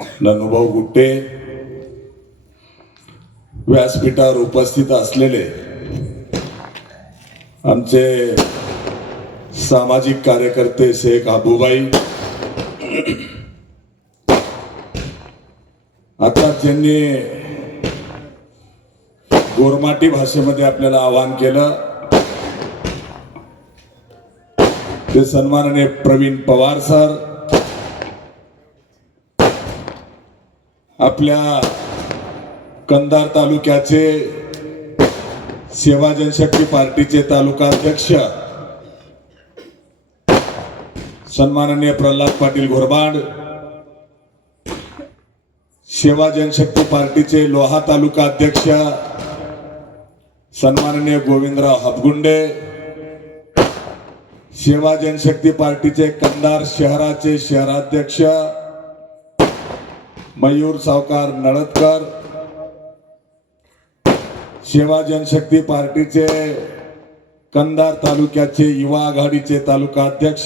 ननुभाऊ गुट्टे, व्यासपीठावर उपस्थित असलेले आमचे सामाजिक कार्यकर्ते शेख आबूबाई, आता ज्यांनी गोरमाटी भाषेमध्ये आपल्याला आवाहन केलं ते सन्माननीय प्रवीण पवार सर, आपल्या कंधार तालुक्याचे सेवा जनशक्ती पार्टीचे तालुका अध्यक्ष सन्माननीय प्रल्हाद पाटील घोरबाड, सेवा जनशक्ती पार्टीचे लोहा तालुका अध्यक्ष सन्माननीय गोविंदराव हातगुंडे, सेवा जनशक्ती पार्टीचे कंधार शहराचे शहराध्यक्ष मयूर सावकार नळदकर, सेवा जनशक्ती पार्टीचे कंधार तालुक्याचे युवा आघाडीचे तालुका अध्यक्ष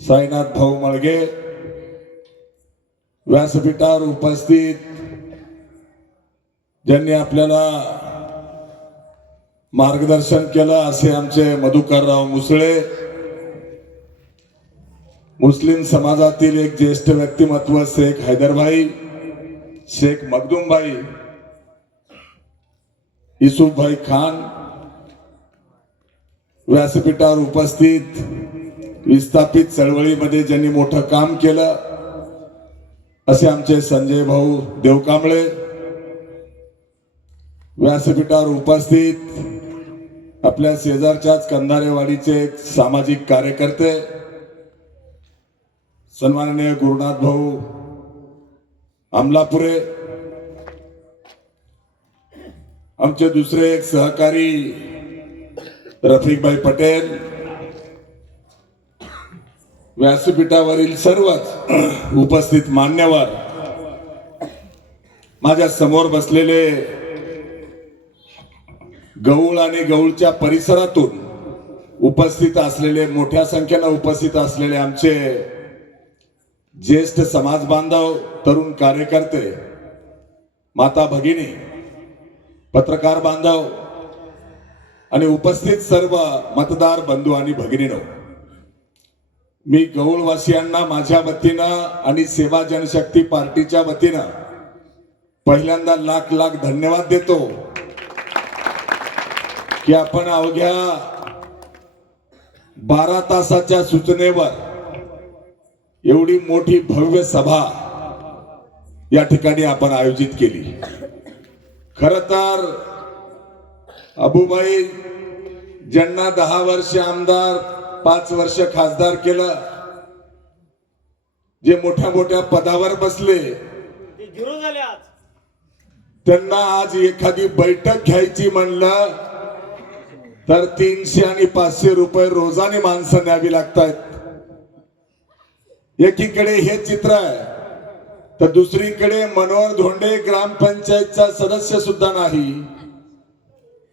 साईनाथ भाऊ मळगे, व्यासपीठावर उपस्थित ज्यांनी आपल्याला मार्गदर्शन केलं असे आमचे मधुकरराव मुसळे, मुस्लिम समाजातील एक ज्येष्ठ व्यक्तिमत्व शेख हैदरभाई, शेख मखदूमभाई, युसुफभाई खान, व्यासपीठावर उपस्थित विस्थापित चळवळीमध्ये ज्यांनी मोठं काम केलं असे आमचे संजय भाऊ देवकांबळे, व्यासपीठावर उपस्थित आपल्या शेजारच्याच कंधारेवाडीचे सामाजिक कार्यकर्ते सन्माननीय गुरुनाथ भाऊ अमलापुरे, आमचे दुसरे एक सहकारी रफिकभाई पटेल, व्यासपीठावरील सर्वच उपस्थित मान्यवर, माझ्या समोर बसलेले गौळ आणि गौळच्या परिसरातून उपस्थित असलेले मोठ्या संख्येने उपस्थित असलेले आमचे ज्येष्ठ समाज बांधव, तरुण कार्यकर्ते, माता भगिनी, पत्रकार बांधव आणि उपस्थित सर्व मतदार बंधू आणि भगिनींनो, मी गौळवासियांना माझ्या वतीनं आणि सेवा जनशक्ती पार्टीच्या वतीनं पहिल्यांदा लाख लाख धन्यवाद देतो की आपण अवघ्या 12 तासाच्या सूचनेवर एवढी मोठी भव्य सभा या ठिकाणी आपण आयोजित केली। खरं तर अबूबाई ज्यांना 10 वर्ष आमदार, 5 वर्ष खासदार केलं, जे मोठ्या मोठ्या पदावर बसले, त्यांना आज एखादी बैठक घ्यायची म्हणलं तर 300 आणि 500 रुपये रोजाने माणसं न्यावी लागतात। एकीकडे हे चित्र आहे तर दुसरीकडे मनोहर धोंडे ग्रामपंचायतचा सदस्य सुद्धा नाही,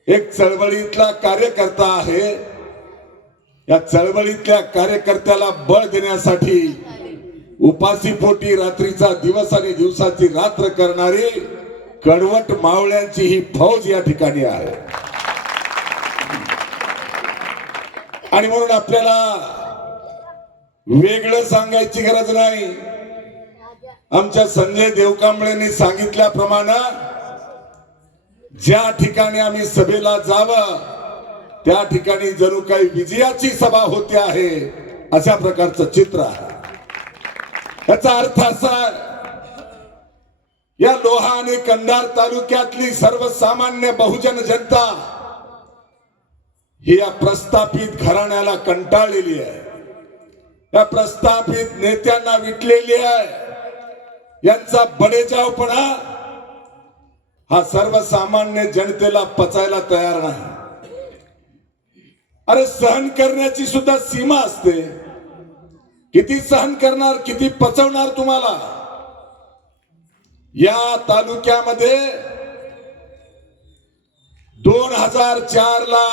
एक चळवळीतला कार्यकर्ता आहे। या चळवळीतल्या कार्यकर्त्याला बळ देण्यासाठी उपासीपोटी रात्रीचा दिवस आणि दिवसाची रात्र करणारी कडवट मावळ्यांची ही फौज या ठिकाणी आहे। आणि म्हणून आपल्याला वेगळं सांगायची गरज नाही। आमच्या संजय देवकांबळेंनी सांगितल्याप्रमाणे ज्या ठिकाणी आम्ही सभेला जावं त्या ठिकाणी जणू काही विजयाची सभा होते आहे अशा प्रकारचं चित्र आहे। याचा अर्थ असा, या लोहा आणि कंधार तालुक्यातली सर्वसामान्य बहुजन जनता ही या प्रस्थापित घराण्याला कंटाळलेली आहे, या प्रस्थापित नेत्यांना विटलेली आहे। यांचा बडेजावपणा हा सर्वसामान्य जनतेला पचायला तयार नाही। अरे सहन करण्याची सुद्धा सीमा असते, किती सहन करणार, किती पचवणार तुम्हाला। या तालुक्यामध्ये 2004 ला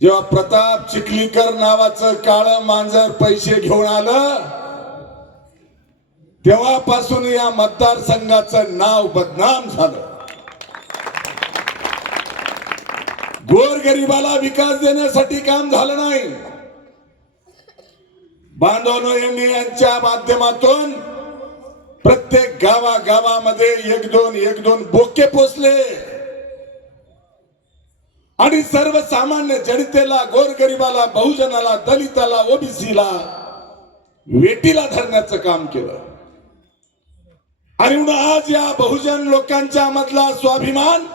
जेव्हा प्रताप चिखलीकर नावाचं काळं मांजर पैसे घेऊन आलं तेव्हापासून या मतदारसंघाचं नाव बदनाम झालं. गोरगरिबाला विकास देण्यासाठी काम झालं नाही. बांधवनो यांनी यांच्या माध्यमातून प्रत्येक गावागावामध्ये एक दोन बोके पोचले आणि सर्वसामान्य जनतेला, गोरगरिबाला, बहुजनाला, दलिताला, ओबीसीला वेटीला धरण्याचं काम केलं. आणि म्हणून आज या बहुजन लोकांच्या मधला स्वाभिमान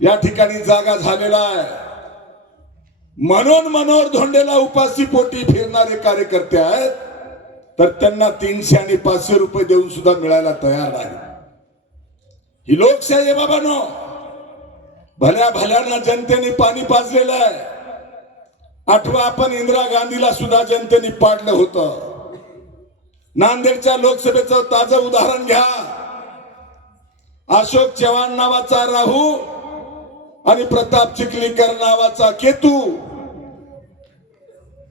या ठिकाणी जागा झालेला आहे. म्हणून मनोहर धोंडेला उपासी पोटी फिरणारे कार्यकर्ते आहेत, तर त्यांना 300 आणि 500 रुपये देऊन सुद्धा मिळायला तयार नाही. ही लोकशाही आहे बाबांनो. भल्या भल्याना जनतेने पाणी पाजलेलं आहे. आठवा, आपण इंदिरा गांधीला सुद्धा जनतेने पाडलं होतं. नांदेडच्या लोकसभेचं ताजं उदाहरण घ्या. अशोक चव्हाण नावाचा राहू आणि प्रताप चिखलीकर नावाचा केतू,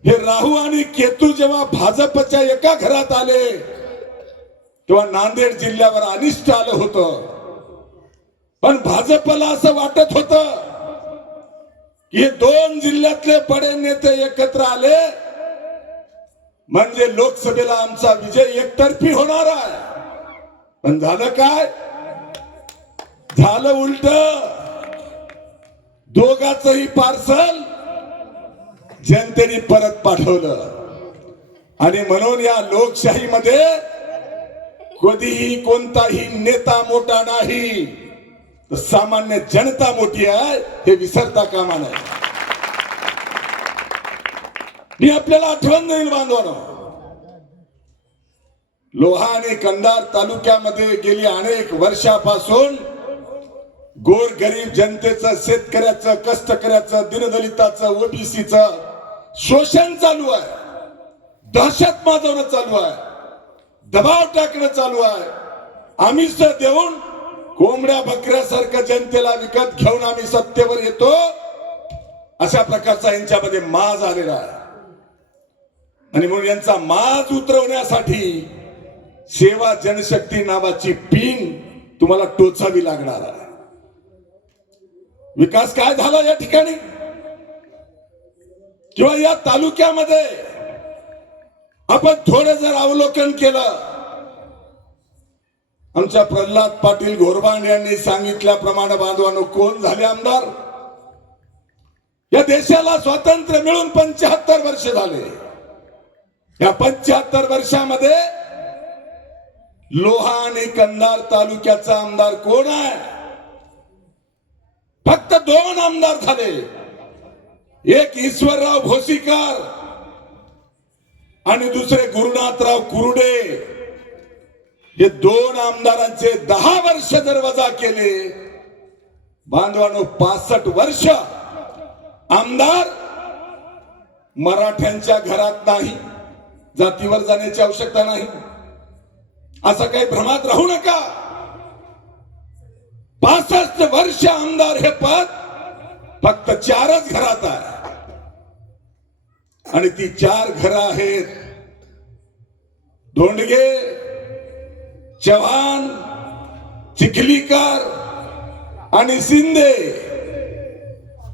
हे राहू आणि केतू जेव्हा भाजपच्या एका घरात आले तेव्हा नांदेड जिल्ह्यावर अनिष्ट आलं होतं. पण भाजपला असं वाटत होतं की हे 2 जिल्ह्यातले बडे नेते एकत्र आले म्हणजे लोकसभेला आमचा विजय एकतर्फी होणार आहे. पण झालं काय? झालं उलट. दोघांचंही पार्सल जनतेने परत पाठवलं. आणि म्हणून या लोकशाहीमध्ये कधीही कोणताही नेता मोठा नाही, तर सामान्य जनता मोठी आहे हे विसरता कामा नये. मी आपल्याला आठवण देईल बांधवांनो, लोहा आणि कंधार तालुक्यामध्ये गेली अनेक वर्षापासून गोरगरीब जनतेचं, शेतकऱ्याचं, कष्टकऱ्याचं, दीनदलिताचं, ओबीसीचं शोषण चालू आहे. दहशत माजवणं चालू आहे. दबाव टाकणं चालू आहे. आमिष देऊन कोंबड्या बकऱ्यासारखं जनतेला विकत घेऊन आम्ही सत्तेवर येतो, अशा प्रकारचा यांच्यामध्ये माज आलेला आहे. आणि म्हणून यांचा माज उतरवण्यासाठी सेवा जनशक्ती नावाची पिन तुम्हाला टोचावी लागणार आहे. विकास काय झाला या ठिकाणी किंवा या तालुक्यामध्ये आपण थोडं जर अवलोकन केलं, आमच्या प्रल्हाद पाटील घोरबांड यांनी सांगितल्याप्रमाणे बांधवांनो, कोण झाले आमदार? या देशाला स्वातंत्र्य मिळून 75 वर्ष झाले. या 75 वर्षामध्ये लोहा आणि कंधार तालुक्याचा आमदार कोण आहे? फक्त 2 आमदार झाले. एक ईश्वरराव भोसीकर आणि दुसरे गुरुनाथराव कुरुडे. हे 2 आमदारांचे 10 वर्ष जर वजा केले बांधवांनो, 65 वर्ष आमदार मराठ्यांच्या घरात नाही. जातीवर जाण्याची आवश्यकता नाही, असं काही भ्रमात राहू नका. 65 वर्ष आमदार हे पद फक्त 4च घरात आहे. आणि ती 4 घरं आहेत धोंडगे, चव्हाण, चिखलीकर आणि शिंदे.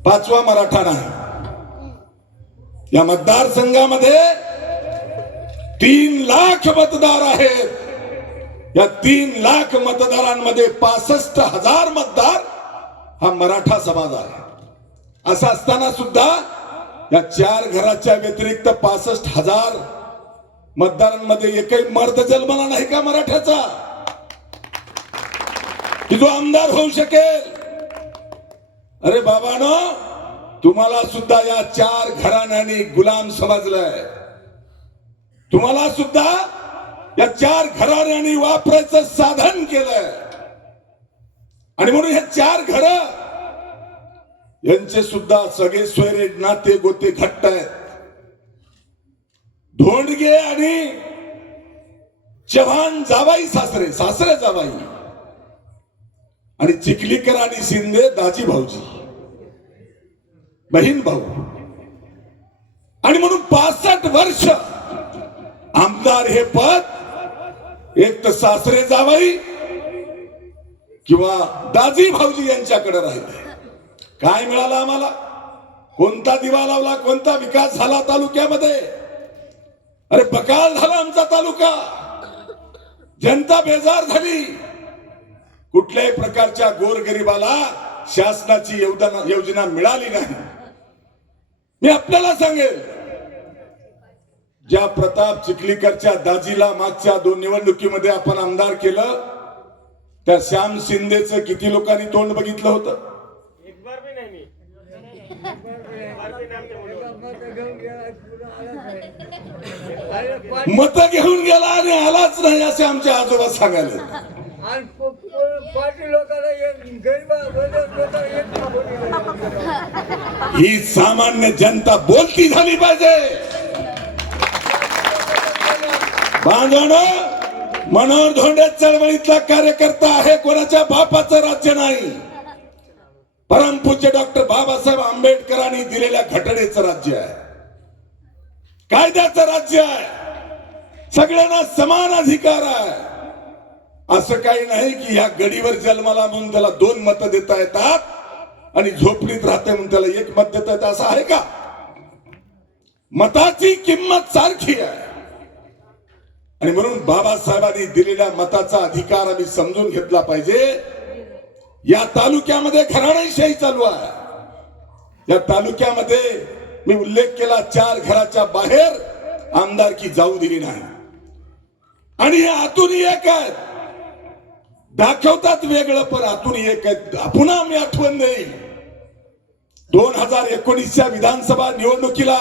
5वा मराठा नाही. या मतदारसंघामध्ये 3 लाख मतदार आहेत. या 3 लाख मतदारांमध्ये 65,000 मतदार हा मराठा समाज आहे. असं असताना सुद्धा या 4 घराच्या व्यतिरिक्त 65,000 मतदारांमध्ये एकही मर्द जन्मला नाही का मराठ्याचा, की जो आमदार होऊ शकेल? अरे बाबांनो, तुम्हाला सुद्धा या 4 घराण्यांनी गुलाम समजलंय. तुम्हाला सुद्धा या 4 घराण्यांनी वापरायचं साधन केलंय. आणि म्हणून हे 4 घर यांचे सुद्धा सगळे सोयरे नाते गोते घट्ट आहेत. धोंडगे आणि चव्हाण जावाई सासरे, सासरे जावाई, आणि चिखलीकर आणि शिंदे दाजी भाऊजी, बहीण भाऊ. आणि म्हणून 65 वर्ष आमदार हे पद एक तर सासरे जावई किंवा दाजी भाऊजी यांच्याकडे राहिले. काय मिळालं आम्हाला? कोणता दिवा लावला? कोणता विकास झाला तालुक्यामध्ये? अरे बकाल झाला आमचा तालुका. जनता बेजार झाली. कुठल्याही प्रकारच्या गोरगरिबाला शासनाची योजना मिळाली नाही. मी आपल्याला सांगेल, ज्या प्रताप चिखलीकरच्या दाजीला मागच्या 2 निवडणुकीमध्ये आपण आमदार केलं, त्या श्याम शिंदेचं किती लोकांनी तोंड बघितलं होतं? मत घेऊन गेला आणि आलाच नाही असे आमचे आजोबा सांगायला. ही सामान्य जनता बोलती झाली पाहिजे. बांधवानो, मनोहर धोंडे चळवळीतला कार्यकर्ता आहे, कोणाच्या बापाचं राज्य नाही. परमपूज्य डॉक्टर बाबासाहेब आंबेडकरांनी दिलेल्या घटनेचं राज्य आहे, कायद्याचं राज्य आहे, सगळ्यांना समान अधिकार आहे. असं काही नाही की ह्या गडीवर जन्माला म्हणून त्याला 2 मतं देता येतात आणि झोपडीत राहते म्हणून त्याला 1 मत देता येतं, असं आहे का? मताची किंमत सारखी आहे. आणि म्हणून बाबासाहेबांनी दिलेल्या मताचा अधिकार आम्ही समजून घेतला पाहिजे. या तालुक्यामध्ये घराणेशाही चालू आहे. या तालुक्यामध्ये मी उल्लेख केला, 4 घराच्या बाहेर आमदारकी जाऊ दिली नाही. आणि हे आतूनही एक आहेत, दाखवतात वेगळं पण आतूनही एक आहेत. पुन्हा आम्ही आठवण देईल, 2019च्या विधानसभा निवडणुकीला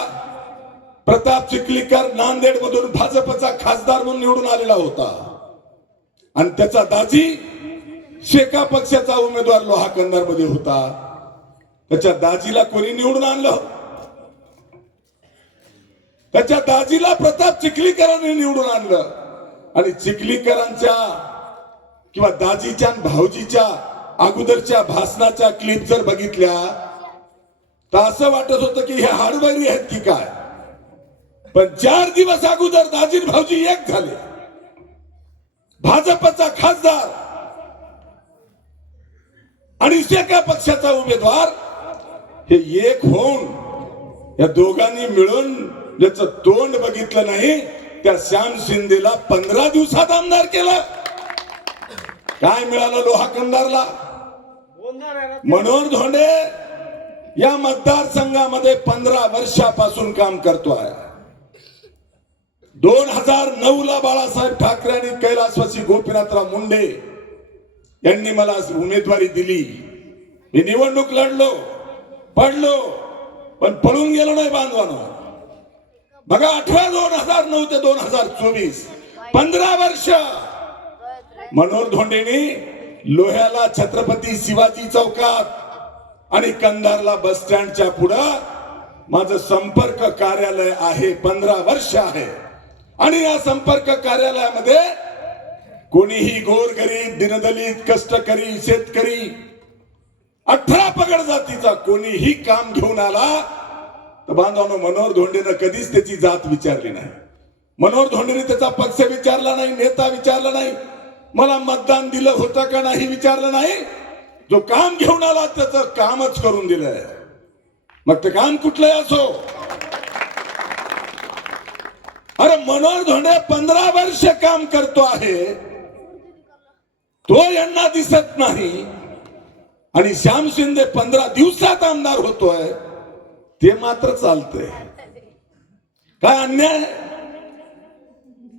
प्रताप चिखलीकर नांदेड मधून भाजपचा खासदार म्हणून निवडून आलेला होता आणि त्याचा दाजी शेका पक्षाचा उमेदवार लोहा कंधार मध्ये होता. त्याच्या दाजीला कोणी निवडून आणलं? त्याच्या दाजीला प्रताप चिखलीकरांनी निवडून आणलं. आणि चिखलीकरांच्या किंवा दाजीच्या भाऊजीच्या अगोदरच्या भाषणाच्या क्लिप जर बघितल्या तर असं वाटत होतं की हे हाडवैरी आहेत की काय. पण 4 दिवस अगोदर दाजी भाऊजी एक झाले. भाजपचा खासदार आणि शेका पक्षाचा उमेदवार हे एक होऊन या दोघांनी मिळून ज्याचं तोंड बघितलं नाही त्या श्याम शिंदेला 15 दिवसात आमदार केलं. काय मिळालं लोहा कंधारला? मनोहर धोंडे या मतदारसंघामध्ये 15 वर्षापासून काम करतोय. 2009 ला बाळासाहेब ठाकरे आणि कैलासवासी गोपीनाथराव मुंडे यांनी मला उमेदवारी दिली. मी निवडणूक लढलो, पडलो, पण पळून गेलो नाही बांधवानो. बघा 2009 ते 2024 15 वर्ष मनोहर धोंडेंनी लोह्याला छत्रपती शिवाजी चौकात आणि कंधारला बस स्टँडच्या पुढे माझं संपर्क कार्यालय आहे. 15 वर्ष आहे. आणि या संपर्क कार्यालयामध्ये कोणीही गोरगरीब, दीनदलित, कष्टकरी, शेतकरी, 18 पगड जातीचा कोणीही काम घेऊन आला तर बांधवांनो, मनोहर धोंडेनं कधीच त्याची जात विचारली नाही. मनोहर धोंडेने त्याचा पक्ष विचारला नाही, नेता विचारला नाही, मला मतदान दिलं होतं का नाही विचारलं नाही. जो काम घेऊन आला त्याचं कामच करून दिलंय. मग ते काम कुठलंही असो. अरे मनोहर धोंडे 15 वर्ष काम करतो आहे, तो यांना दिसत नाही. आणि श्याम शिंदे 15 दिवसात आमदार होतोय, ते मात्र चालतंय. काय अन्याय.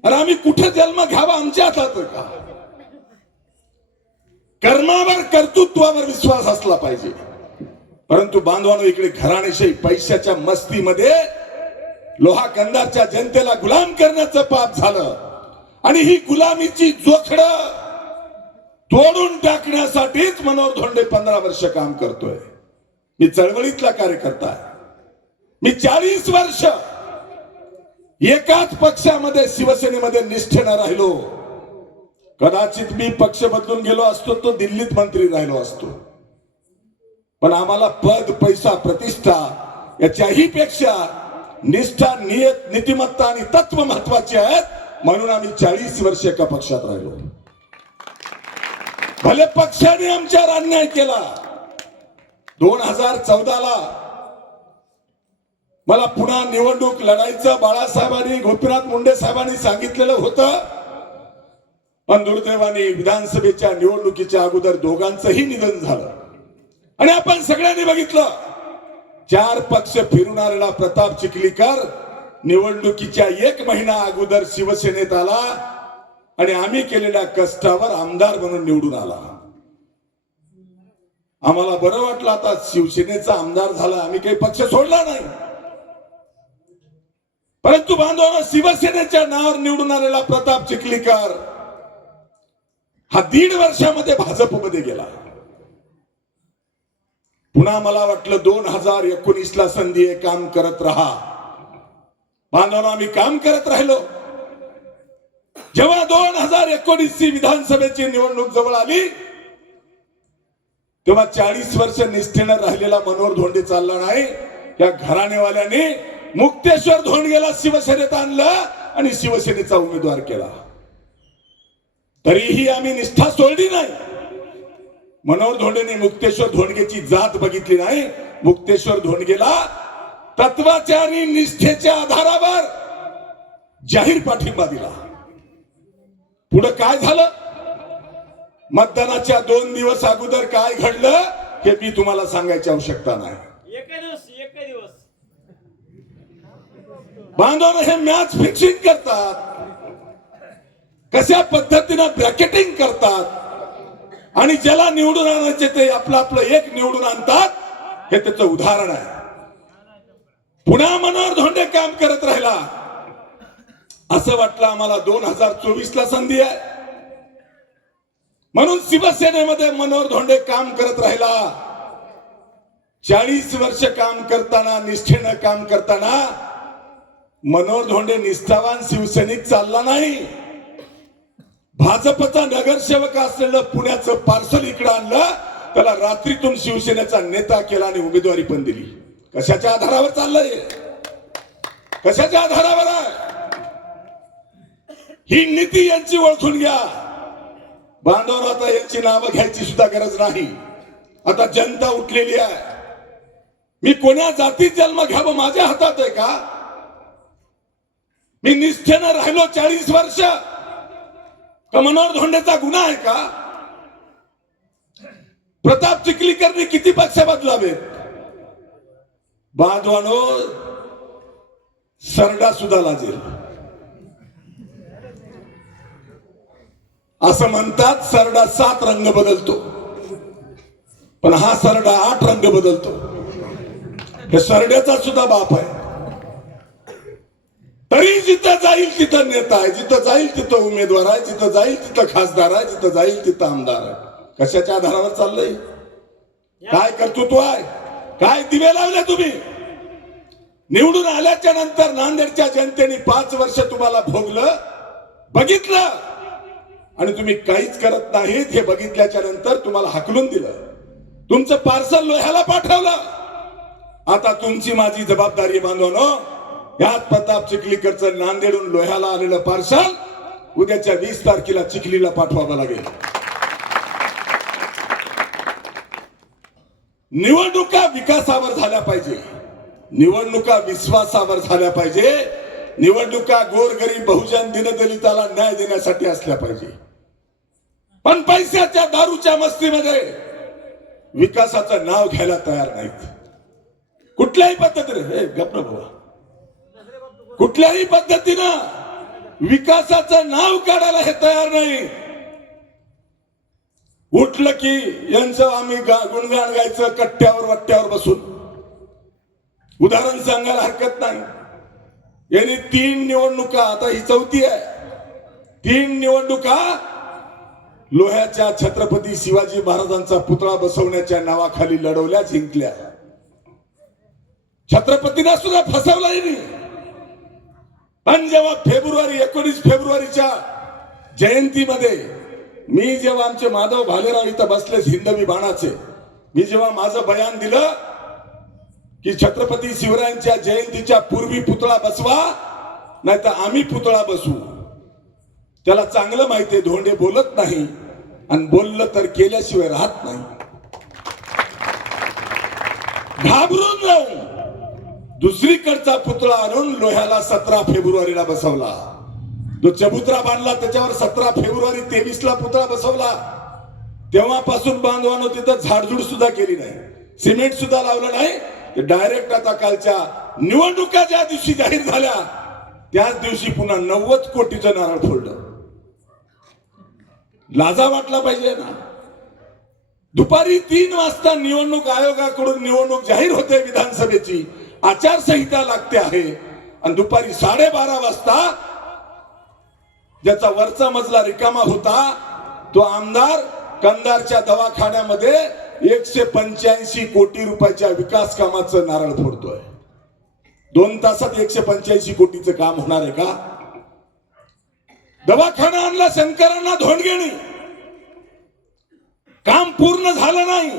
अरे आम्ही कुठे जन्म घ्यावा, आमच्या हातात का? कर्मावर, कर्तृत्वावर विश्वास असला पाहिजे. परंतु बांधवांनो, इकडे घराणेशाही पैशाच्या मस्तीमध्ये लोहा कंधारच्या जनतेला गुलाम करण्याचं पाप झालं. आणि ही गुलामीची जोखड तोडून टाकण्यासाठीच मनोहर धोंडे 15 वर्ष काम करतोय. मी चळवळीतला कार्यकर्ता आहे. मी 40 वर्ष एकाच पक्षामध्ये शिवसेनेमध्ये निष्ठेनं राहिलो. कदाचित मी पक्ष बदलून गेलो असतो तो दिल्लीत मंत्री राहिलो असतो. पण आम्हाला पद, पैसा, प्रतिष्ठा याच्याही पेक्षा निष्ठा, नियत, नीतिमत्ता आणि तत्व महत्वाचे आहेत. म्हणून आम्ही 40 वर्ष एका पक्षात राहिलो. भले पक्षाने आमच्यावर अन्याय केला. 2014ला मला पुन्हा निवडणूक लढायचं बाळासाहेबांनी गोपीनाथ मुंडे साहेबांनी सांगितलेलं होतं. पण दुर्दैवाने विधानसभेच्या निवडणुकीच्या अगोदर दोघांचंही निधन झालं. आणि आपण सगळ्यांनी बघितलं 4 पक्ष फिरून आलेला प्रताप चिखलीकर निवडणुकीच्या 1 महिना अगोदर शिवसेनेत आला आणि आम्ही केलेल्या कष्टावर आमदार म्हणून निवडून आला. आम्हाला बरं वाटलं आता शिवसेनेचा आमदार झाला, आम्ही काही पक्ष सोडला नाही. परंतु बांधवांनो, शिवसेनेच्या नावावर निवडून आलेला प्रताप चिखलीकर हा 1.5 वर्षामध्ये भाजपमध्ये गेला. पुन्हा मला वाटलं 2019ला संधी आहे, काम करत राहा. बांधवांनो, आम्ही काम करत राहिलो. जेव्हा 2019ची विधानसभेची निवडणूक जवळ आली तेव्हा 40 वर्ष निष्ठेनं राहिलेला मनोहर धोंडे चालला नाही. या घराणेवाल्याने मुक्तेश्वर धोंडगेला शिवसेनेत आणलं आणि शिवसेनेचा उमेदवार केला. तरीही आम्ही निष्ठा सोडली नाही. मनोहर धोंडेने मुक्तेश्वर धोंडगेची जात बघितली नाही. मुक्तेश्वर धोंडगेला तत्वाच्या आणि निष्ठेच्या आधारावर जाहीर पाठिंबा दिला. पुढे काय झालं? मतदानाच्या 2 दिवस अगोदर काय घडलं हे मी तुम्हाला सांगायची आवश्यकता नाही. एक दिवस बांधवांनो, हे मॅच फिक्सिंग करतात, कशा पद्धतीनं ब्रॅकेटिंग करतात आणि ज्याला निवडून आणायचे ते आपलं आपलं एक निवडून आणतात. हे त्याचं उदाहरण आहे. पुन्हा मनोहर धोंडे काम करत राहिला. असं वाटलं आम्हाला 2024ला संधी आहे म्हणून शिवसेनेमध्ये मनोहर धोंडे काम करत राहिला. 40 वर्ष काम करताना, निष्ठेनं काम करताना मनोहर धोंडे निष्ठावान शिवसैनिक चालला नाही. भाजपचा नगरसेवक असलेलं पुण्याचं पार्सल इकडे आणलं, त्याला रात्रीतून शिवसेनेचा नेता केला आणि उमेदवारी पण दिली. कशाच्या आधारावर चाललंय? कशाच्या आधारावर आहे? ही नीती यांची ओळखून घ्या. बांधवांनो, आता यांची नावं घ्यायची सुद्धा गरज नाही. आता जनता उठलेली आहे. मी कोण्या जातीत जन्म घ्यावं माझ्या हातात आहे का? मी निष्ठेनं राहिलो 40 वर्ष का मनोहर धोंडेचा गुन्हा आहे का? प्रताप चिखलीकरनी किती पक्ष बदलावेत? बांधवांनो, सरडा सुद्धा लाजेल. असं म्हणतात सरडा 7 रंग बदलतो, पण हा सरडा 8 रंग बदलतो. हे सरड्याचा सुद्धा बाप आहे. तरी जिथं जाईल तिथं नेता आहे, जिथं जाईल तिथं उमेदवार आहे, जिथं जाईल तिथं खासदार आहे, जिथं जाईल तिथं आमदार आहे. कशाच्या आधारावर चाललंय? काय कर्तृत्व आहे? काय दिवे लावले तुम्ही? निवडून आल्याच्या नंतर नांदेडच्या जनतेने 5 वर्ष तुम्हाला भोगलं, बघितलं, आणि तुम्ही काहीच करत नाहीत हे बघितल्याच्या नंतर तुम्हाला हाकलून दिलं. तुमचं पार्सल लोह्याला पाठवलं. आता तुमची माझी जबाबदारी बांधवानो, यात प्रताप चिखलीकरचं नांदेडून लोह्याला आलेलं पार्सल उद्याच्या 20 तारखेला चिखलीला पाठवावं लागेल. निवडणुका विकासावर झाल्या पाहिजे, निवडणुका विश्वासावर झाल्या पाहिजे, निवडणुका गोरगरीब बहुजन दीनदलिताला न्याय देण्यासाठी असल्या पाहिजे. पण पैशाच्या दारूच्या मस्तीमध्ये विकासाचं नाव घ्यायला तयार नाहीत. कुठल्याही पद्धतीने कुठल्याही पद्धतीनं विकासाचं नाव काढायला हे तयार नाही. उठलं की यांचं आम्ही गुणगान गायचं कट्ट्यावर वट्ट्यावर बसून. उदाहरण सांगायला हरकत नाही. यांनी 3 निवडणुका, आता ही 4थी आहे, 3 निवडणुका लोह्याच्या छत्रपती शिवाजी महाराजांचा पुतळा बसवण्याच्या नावाखाली लढवल्या, जिंकल्या. छत्रपतींना सुद्धा फसवलं नाही. पण जेव्हा 19 फेब्रुवारीच्या जयंतीमध्ये मी जेव्हा आमचे माधव भालेराव इथं बसले हिंदवी बाणाचे, मी जेव्हा माझं बयान दिलं की छत्रपती शिवरायांच्या जयंतीच्या पूर्वी पुतळा बसवा, नाही तर आम्ही पुतळा बसवू, त्याला चांगलं माहितीये धोंडे बोलत नाही आणि बोललं तर केल्याशिवाय राहत नाही. घाबरून जाऊन दुसरीकडचा पुतळा आणून लोह्याला 17 फेब्रुवारीला बसवला. जो चबुतरा बांधला त्याच्यावर 17 फेब्रुवारी 23ला पुतळा बसवला. तेव्हापासून बांधवानं तिथं झाडझूड सुद्धा केली नाही, सिमेंट सुद्धा लावलं नाही. डायरेक्ट आता कालच्या निवडणुका ज्या दिवशी जाहीर झाल्या त्याच दिवशी पुन्हा 90 कोटीचं नारळ फोडलं. लाजा वाटला पाहिजे ना. दुपारी 3 वाजता निवडणूक आयोगाकडून निवडणूक जाहीर होते, विधानसभेची आचारसंहिता लागते आहे, आणि दुपारी 12:30 वाजता ज्याचा वरचा मजला रिकामा होता तो आमदार कंधारच्या दवाखान्यामध्ये 185 कोटी रुपयाच्या विकास कामाचं नारळ फोडतोय. 2 तासात 185 कोटीचं काम होणार आहे का? दवाखाना आणला शंकरांना धोंडगेनी, काम पूर्ण झालं नाही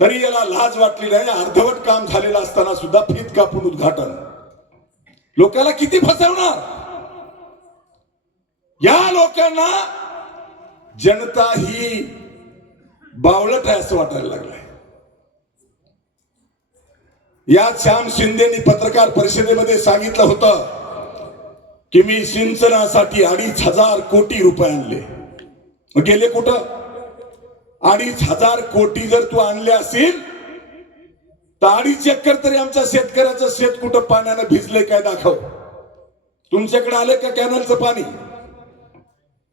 तरी याला लाज वाटली नाही. अर्धवट काम झालेलं असताना सुद्धा फीत कापून उद्घाटन. लोकांना किती फसवणार? या लोकांना जनता ही बावळट आहे असं वाटायला लागलंय. या श्याम शिंदेनी पत्रकार परिषदेमध्ये सांगितलं होतं की मी सिंचनासाठी 2,500 कोटी रुपये आणले. मग गेले कुठं? 2,500 कोटी जर तू आणले असतील तर 2.5 एकर तरी आमच्या शेतकऱ्याचं शेत कुठं पाण्यानं भिजले काय दाखव. तुमच्याकडे आले का कॅनलचं पाणी?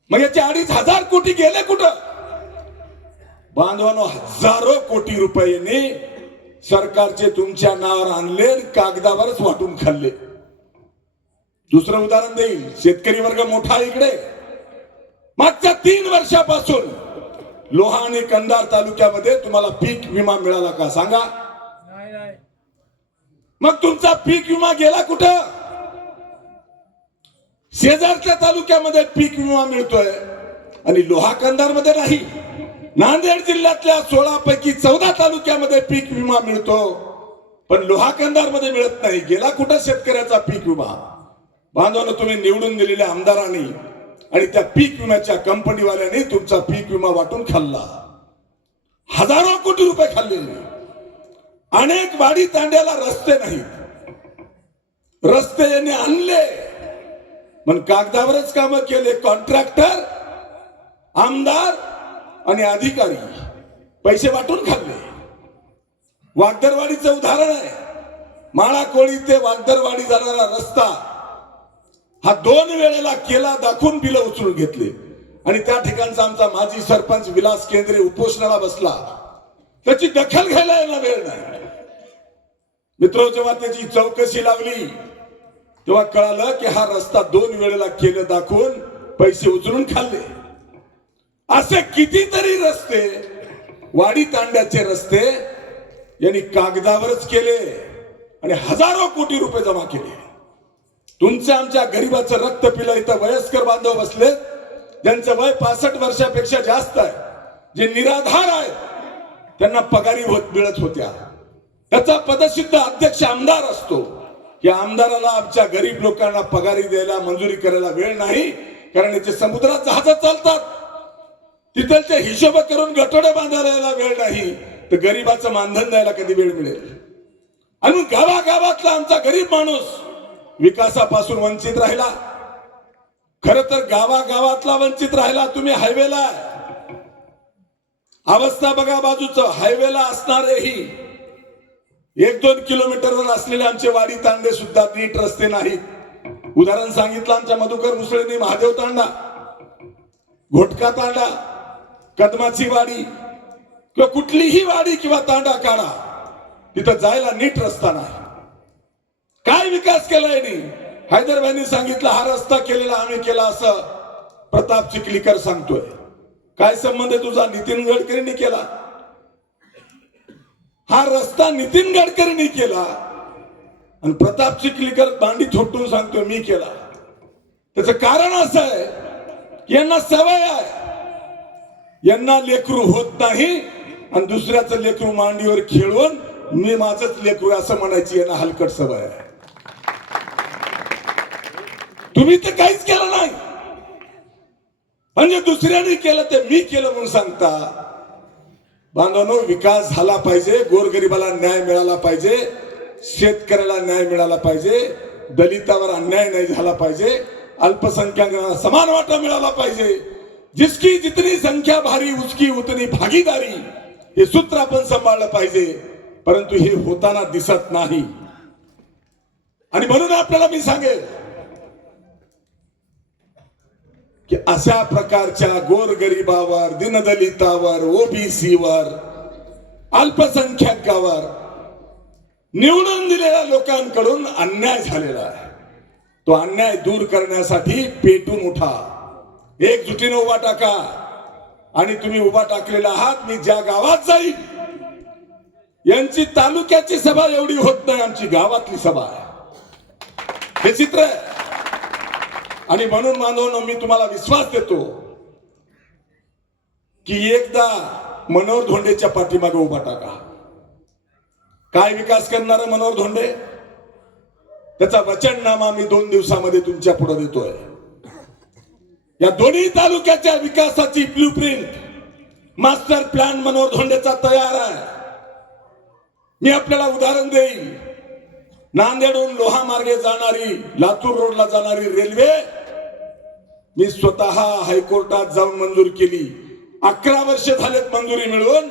मग याचे 2,500 कोटी गेले कुठं? बांधवांनो, हजारो कोटी रुपये सरकारचे तुमच्या नावावर आणले, कागदावरच वाटून खाल्ले. दुसरं उदाहरण देईल. शेतकरी वर्ग मोठा इकडे. मागच्या 3 वर्षापासून लोहा आणि कंधार तालुक्यामध्ये तुम्हाला पीक विमा मिळाला का सांगा? मग तुमचा पीक विमा गेला कुठं? शेजारच्या तालुक्यामध्ये पीक विमा मिळतोय आणि लोहा कंधार मध्ये नाही. नांदेड जिल्ह्यातल्या 16 पैकी 14 तालुक्यामध्ये पीक विमा मिळतो, पण लोहा कंधार मध्ये मिळत नाही. गेला कुठं शेतकऱ्याचा पीक विमा? बांधवांनो, तुम्ही निवडून दिलेल्या आमदारांनी आणि त्या पीक विम्याच्या कंपनीवाल्यांनी तुमचा पीक विमा वाटून खाल्ला. हजारो कोटी रुपये खाल्ले. अनेक वाडी तांड्याला रस्ते नाहीत. रस्ते यांनी आणले पण कागदावरच काम केले. कॉन्ट्रॅक्टर, आमदार आणि अधिकारी पैसे वाटून खाल्ले. वागदरवाडीचं उदाहरण आहे. माळा कोळी ते वागदरवाडी जाणारा रस्ता हा 2 वेळेला केला दाखवून बिल उचलून घेतले, आणि त्या ठिकाणचा आमचा माजी सरपंच विलास केंद्रे उपोषणाला बसला. त्याची दखल घ्यायला यायला वेळ नाही. मित्र, जेव्हा त्याची चौकशी लावली तेव्हा कळालं की हा रस्ता 2 वेळेला केलं दाखवून पैसे उचलून खाल्ले. असे कितीतरी रस्ते, वाडी तांड्याचे रस्ते यांनी कागदावरच केले आणि हजारो कोटी रुपये जमा केले. तुमच्या आमच्या गरीबाचं रक्त पिलं. इथं वयस्कर बांधव बसले ज्यांचं वय 65 वर्षापेक्षा जास्त आहे, जे निराधार आहेत, त्यांना पगारी मिळत होत्या. त्याचा पदसिद्ध अध्यक्ष आमदार असतो. या आमदाराला आमच्या गरीब लोकांना पगारी द्यायला, मंजुरी करायला वेळ नाही, कारण याचे समुद्रात जहाज चालतात. तिथलचे हिशोब करून गटोडे बांधायला यायला वेळ नाही, तर गरीबाचं मानधन द्यायला कधी वेळ मिळेल? आणि गावागावातला आमचा गरीब माणूस विकासापासून वंचित राहिला. खर तर गावागावातला वंचित राहिला. तुम्ही हायवेला, अवस्था बघा बाजूचं, हायवेला असणारेही 1-2 किलोमीटरवर असलेले आमचे वाडी तांडे सुद्धा नीट रस्ते नाहीत. उदाहरण सांगितलं आमच्या मधुकर मुसळेंनी. महादेव तांडा, घोटका तांडा, कदमाची वाडी किंवा कुठलीही वाडी किंवा तांडा काढा, तिथं जायला नीट रस्ता नाही. काय विकास केलाय यांनी? हैदराबादनी सांगितलं हा रस्ता केलेला आम्ही केला असं प्रताप चिखलीकर सांगतोय. काय संबंध आहे तुझा? नितीन गडकरींनी केला हा रस्ता. नितीन गडकरींनी केला आणि प्रताप चिखलीकर दांडी थोपटून सांगतोय मी केला. त्याचं कारण असं आहे की यांना सवय आहे, यांना लेकरू होत नाही आणि दुसऱ्याचं लेकरू मांडीवर खेळून मी माझंच लेकरू असं म्हणायची यांना हलकट सवय आहे. तुम्ही तर काहीच केलं नाही. म्हणजे दुसऱ्याने केलं ते मी केलं म्हणून सांगता. बांधवांनो, विकास झाला पाहिजे, गोरगरिबाला न्याय मिळाला पाहिजे, शेतकऱ्याला न्याय मिळाला पाहिजे, दलितावर अन्याय नाही झाला पाहिजे, अल्पसंख्याकांना समान वाटा मिळाला पाहिजे. जिसकी जितनी संख्या भारी उसकी उतनी भागीदारी, हे सूत्र आपण सांभाळलं पाहिजे. परंतु हे होताना दिसत नाही. आणि म्हणून आपल्याला मी सांगेन की अशा प्रकारच्या गोरगरिबावर, दीनदलितावर, ओबीसीवर, अल्पसंख्याकावर निवडून दिलेल्या लोकांकडून अन्याय झालेला आहे. तो अन्याय दूर करण्यासाठी पेटून उठा, एकजुटीने उभा टाका. आणि तुम्ही उभा टाकलेला आहात. मी ज्या गावात जाईल, यांची तालुक्याची सभा एवढी होत नाही, आमची गावातली सभा आहे. हे चित्र आहे. आणि म्हणून बांधवांनो, मी तुम्हाला विश्वास देतो की एकदा मनोहर धोंडेच्या पाठीमागे उभा टाका. काय विकास करणार मनोहर धोंडे, त्याचा वचननामा मी 2 दिवसामध्ये तुमच्या पुढे देतोय. या दोन्ही तालुक्याच्या विकासाची ब्लूप्रिंट, मास्टर प्लॅन मनोहर धोंडेचा तयार आहे. मी आपल्याला उदाहरण देईल. नांदेडहून लोहा मार्गे जाणारी, लातूर रोडला जाणारी रेल्वे मी स्वतः हायकोर्टात जाऊन मंजूर केली. 11 वर्ष झालेत मंजुरी मिळवून,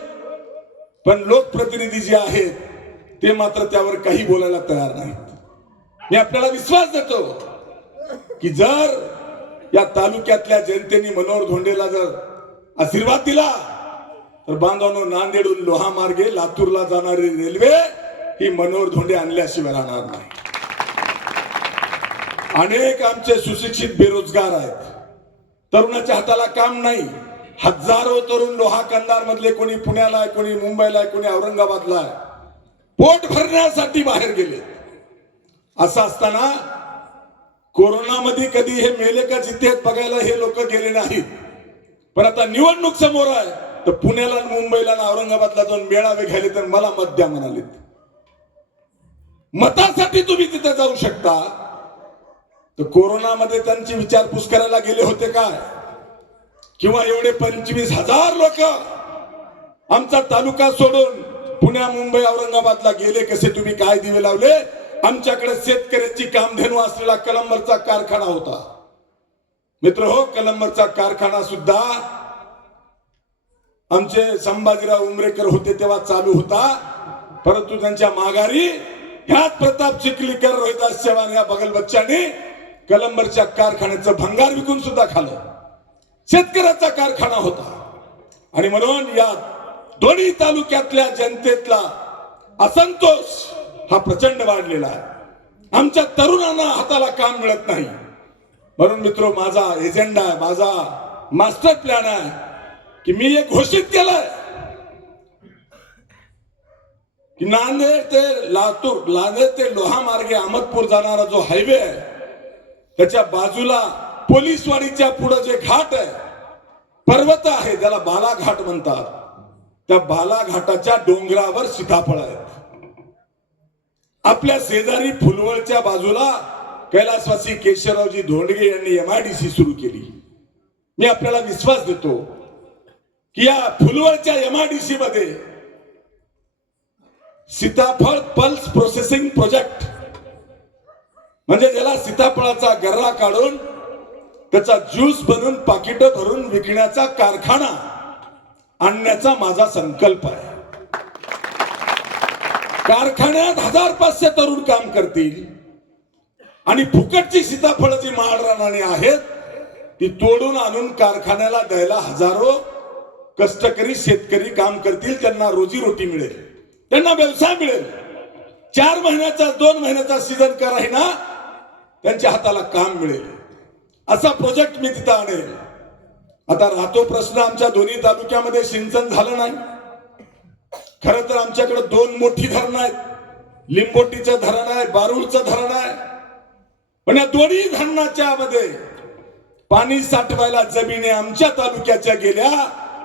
पण लोकप्रतिनिधी जे आहेत ते मात्र त्यावर काही बोलायला तयार नाहीत. मी आपल्याला विश्वास देतो की जर या तालुक्यातल्या जनतेने मनोहर धोंडेला जर आशीर्वाद दिला, तर बांधवांनो, नांदेडहून लोहा मार्गे लातूरला जाणारी रेल्वे ही मनोहर धोंडे आणल्याशिवाय राहणार नाही. अनेक आमचे सुशिक्षित बेरोजगार आहेत, तरुणाच्या हाताला काम नाही. हजारो तरुण लोहा कंधार मधले, कोणी पुण्याला आहे, कोणी मुंबईला आहे, कोणी औरंगाबादला आहे, पोट भरण्यासाठी बाहेर गेले. असं असताना कोरोनामध्ये कधी हे मेले का जिथे बघायला हे लोक गेले नाहीत. पण आता निवडणूक समोर आहे, तर पुण्याला, मुंबईला, औरंगाबादला जाऊन मेळावे घ्यायले, तर मला मत द्या म्हणाले. मतासाठी तुम्ही तिथे जाऊ शकता, तर कोरोनामध्ये त्यांची विचारपूस करायला गेले होते काय? किंवा एवढे 25,000 लोक आमचा तालुका सोडून पुण्या, मुंबई, औरंगाबादला गेले कसे? तुम्ही काय दिवे लावले? आमच्याकडे शेतकऱ्याची कामधेनू असलेला कलंबरचा कारखाना होता. मित्र हो, कलंबरचा कारखाना सुद्धा आमचे संभाजीराव उमरेकर होते तेव्हा चालू होता. परंतु त्यांच्या माघारी ह्याच प्रताप चिखलीकर, रोहिदास चव्हाण या बगल बच्चांनी कलंबरच्या कारखान्याचं भंगार विकून सुद्धा खाल्लं. शेतकऱ्याचा कारखाना होता. आणि म्हणून या दोन्ही तालुक्यातल्या जनतेतला असंतोष हा प्रचंड वाढलेला आहे. आमच्या तरुणांना हाताला काम मिळत नाही. म्हणून मित्र, माझा एजेंडा आहे, माझा मास्टर प्लॅन आहे की मी एक घोषित केलंय की नांदेड ते लातूर, नांदेड ते लोहा मार्गे अहमदपूर जाणारा जो हायवे आहे, त्याच्या बाजूला पोलीसवाडीच्या पुढे जे घाट आहे, पर्वत आहे, ज्याला बालाघाट म्हणतात, त्या बालाघाटाच्या डोंगरावर सीताफळ आहेत. आपल्या शेजारी फुलवळच्या बाजूला कैलासवासी केशवरावजी धोंडगे यांनी MIDC सुरू केली. मी आपल्याला विश्वास देतो की या फुलवळच्या MIDC मध्ये सीताफळ पल्स प्रोसेसिंग प्रोजेक्ट, म्हणजे ज्याला सीताफळाचा गर्रा काढून त्याचा ज्यूस बनवून पाकिट भरून विकण्याचा कारखाना आणण्याचा माझा संकल्प आहे. कारखान्यात 1500 तरुण काम करतील आणि फुकटची सीताफळ जी माळरानाने आहेत ती तोडून आणून कारखान्याला द्यायला हजारो कष्टकरी शेतकरी काम करतील. त्यांना रोजीरोटी मिळेल, त्यांना व्यवसाय मिळेल. 4 महिन्याचा 2 महिन्याचा सीझन का राहीना, त्यांच्या हाताला काम मिळेल. असा प्रोजेक्ट मी तिथं आणेल. आता राहतो प्रश्न, आमच्या दोन्ही तालुक्यामध्ये सिंचन झालं नाही. खरं तर आमच्याकडे 2 मोठी धरणं आहेत. लिंबोटीचं धरण आहे, बारूळचं धरण आहे. पण या दोन्ही धरणाच्या मध्ये पाणी साठवायला जमिनी आमच्या तालुक्याच्या गेल्या,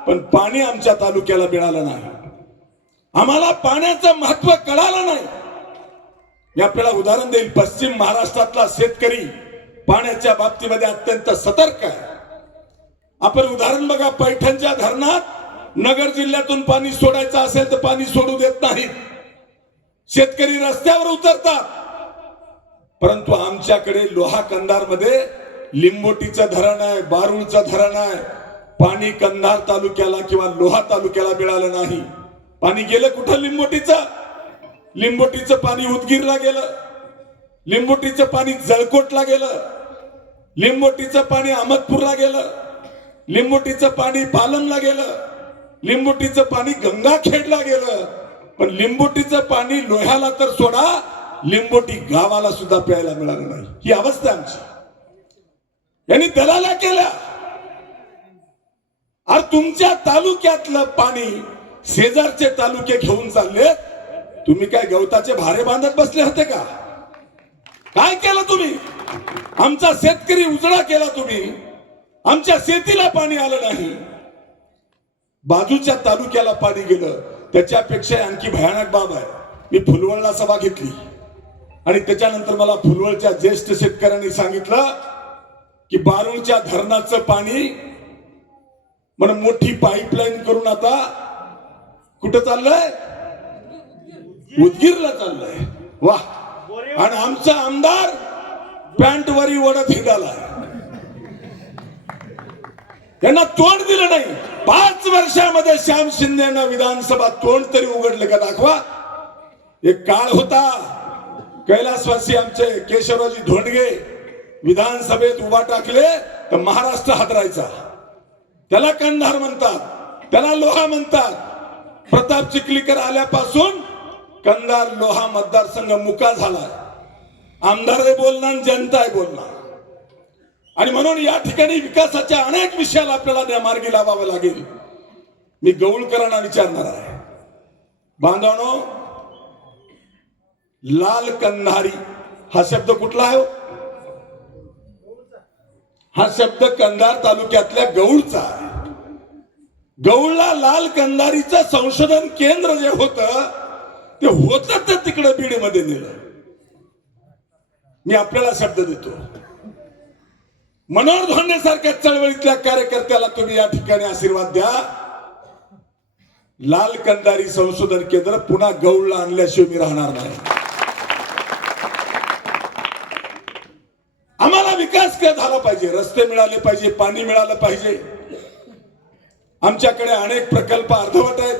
पण पाणी आमच्या तालुक्याला मिळालं नाही. आम्हाला पाण्याचं महत्व कळालं नाही. मी आपल्याला उदाहरण देईल. पश्चिम महाराष्ट्रातला शेतकरी पाण्याच्या बाबतीमध्ये अत्यंत सतर्क आहे. आपण उदाहरण बघा, पैठणच्या धरणात नगर जिल्ह्यातून पाणी सोडायचं असेल तर पाणी सोडू देत नाहीत. शेतकरी रस्त्यावर उतरतात. परंतु आमच्याकडे लोहा कंधारमध्ये लिंबोटीचं धरण आहे, बारूळचं धरण आहे. पाणी कंधार तालुक्याला किंवा लोहा तालुक्याला मिळालं नाही. पाणी गेलं कुठं? लिंबोटीचं पाणी उदगीरला गेलं, लिंबोटीचं पाणी जळकोटला गेलं, लिंबोटीचं पाणी अहमदपूरला गेलं, लिंबोटीचं पाणी पालमला गेलं, लिंबोटीचं पाणी गंगाखेडला गेलं. पण लिंबोटीचं पाणी लोह्याला तर सोडा, लिंबोटी गावाला सुद्धा प्यायला मिळालं नाही. ही अवस्था आमची. यांनी दलाला केल्या. अरे तुमच्या तालुक्यातलं पाणी शेजारचे तालुके घेऊन चालले. तुम्ही काय गवताचे भारे बांधत बसले होते का? काय केलं तुम्ही? आमचा शेतकरी उजळा केला तुम्ही. आमच्या शेतीला पाणी आलं नाही. बाजूच्या तालुक्याला पाणी गेलं. त्याच्यापेक्षा आणखी भयानक बाब आहे. मी फुलवळला सभा घेतली आणि त्याच्यानंतर मला फुलवळच्या ज्येष्ठ शेतकऱ्यांनी सांगितलं की बारूळच्या धरणाचं पाणी म्हणून मोठी पाईपलाईन करून आता कुठं चाललंय? उदगीरला चाललंय. वाह! आणि आमचा आमदार पॅन्टवरी ओढत हिंडालाय. त्यांना तोंड दिलं नाही. 5 वर्षामध्ये श्याम शिंदेना विधानसभा तोंड तरी उघडलं का? दाखवा. एक काळ होता, कैलासवासी आमचे केशवरावजी धोंडगे विधानसभेत उभा टाकले तर महाराष्ट्र हादरायचा. त्याला कंधार म्हणतात, त्याला लोहा म्हणतात. प्रताप चिखलीकर आल्यापासून कंधार लोहा मतदारसंघ मुका झाला. आमदार आहे बोलणार, जनता आहे बोलणार. आणि म्हणून या ठिकाणी विकासाच्या अनेक विषयाला आपल्याला मार्गी लावावं लागेल. मी गौळकरांना विचारणार आहे, बांधवानो, लाल कंधारी हा शब्द कुठला आहे? हा शब्द कंधार तालुक्यातल्या गौळचा आहे. गौळला लाल कंधारीचं संशोधन केंद्र जे होतं ते होतं तर तिकडे बीड मध्ये नेलं. मी आपल्याला शब्द देतो, मनोहर धोंडे सारख्या चळवळीतल्या कार्यकर्त्याला तुम्ही या ठिकाणी आशीर्वाद द्या. लाल कंधारी संशोधन केंद्र पुन्हा गौळला आणल्याशिवाय मी राहणार नाही. आम्हाला विकास झाला पाहिजे, रस्ते मिळाले पाहिजे, पाणी मिळालं पाहिजे. आमच्याकडे अनेक प्रकल्प अर्धवट आहेत.